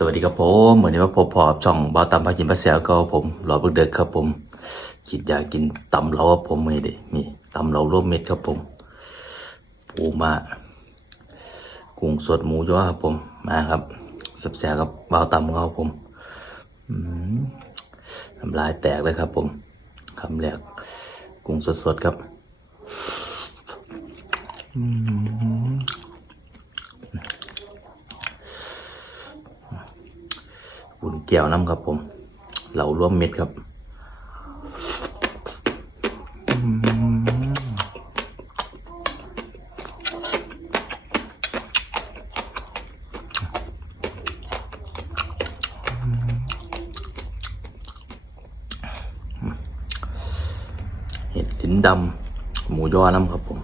สวัสดีครับผมเหมือนที่ว่าพบพอช่องบาตำพากินพระเสียก็ผมรอเบิกเด็กครับผมคิดอยากกินตำเราครับผมไม่ได้นี่ตำเราร่วมเม็ดครับผมปูมากุ้งสดหมูย่อครับผมมาครับสับแสกับบ่าตำครับผมอืมน้ำลายแตกเลยครับผมคำแรกกุ้งสดๆครับ บุญเกี่ยวน้ำครับผม เหล่าร่วมเม็ดครับเห็ดลิ้นดำหมูย่อน้ำครับผม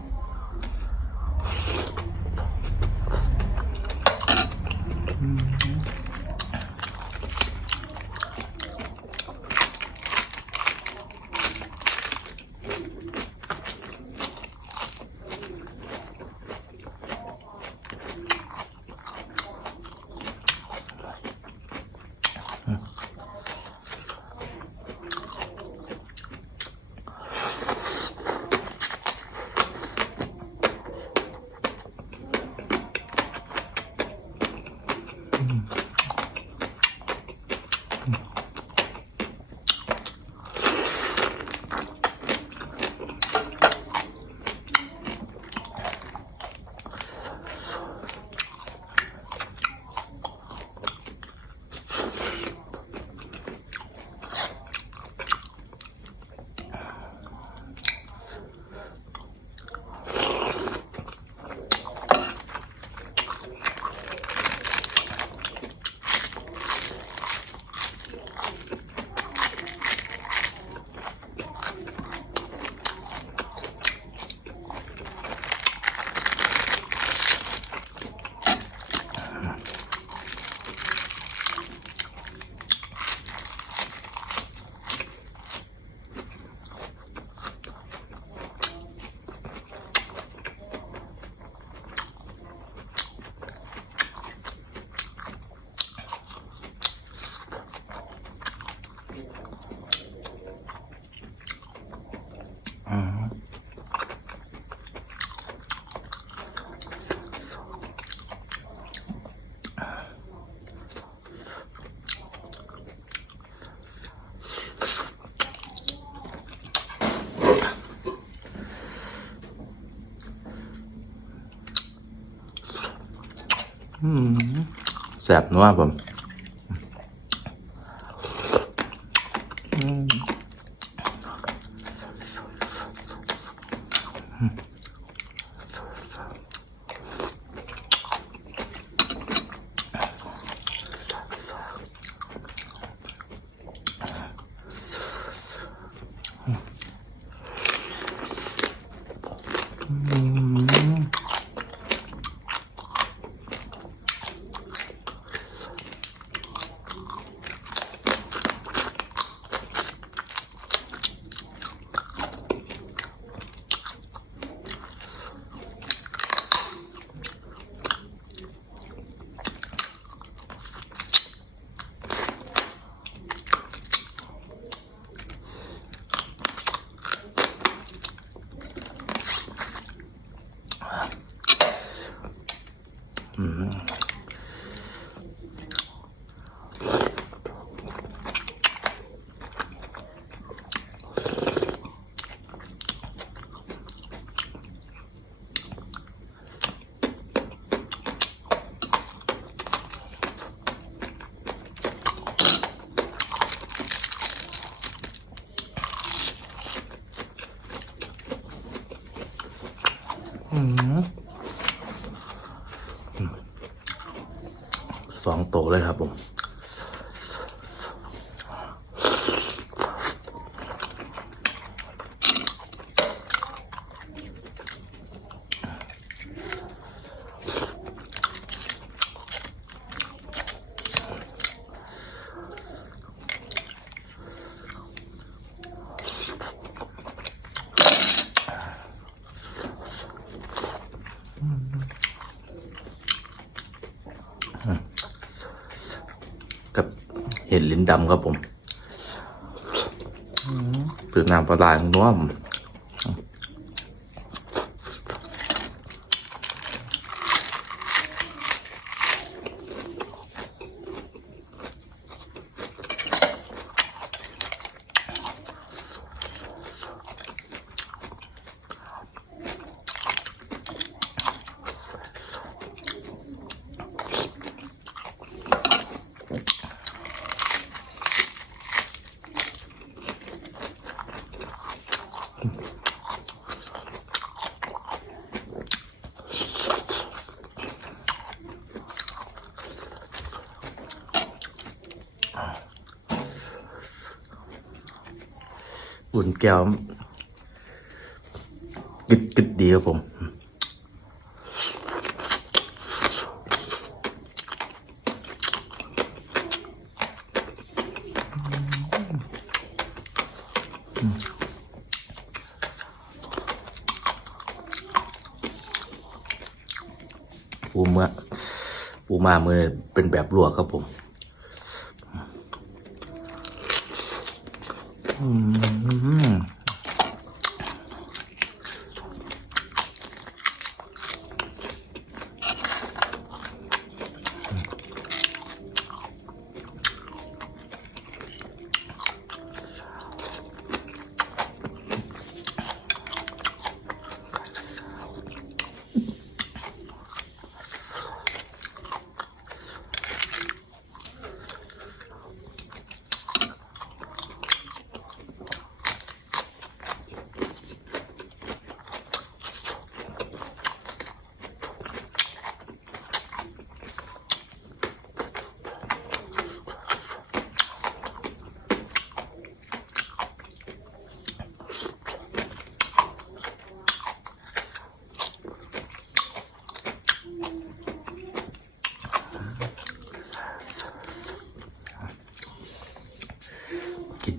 แสบนัวผม 嗯。 สองโตเลยครับผม อ กับ เห็ดลิ้นดำครับผมปืนน้ำปลาไหลของน้อม อุ่นแก้วกึดกึดดีครับผมปูเมื่อปูมาเมื่อเป็นแบบลวกครับผม อื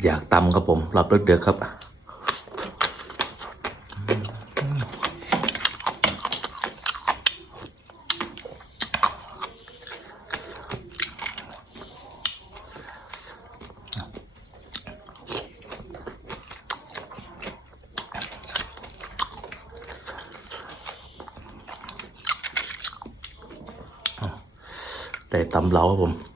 อยากตำครับผมรับเดือกครับแต่ตำเหลาครับผม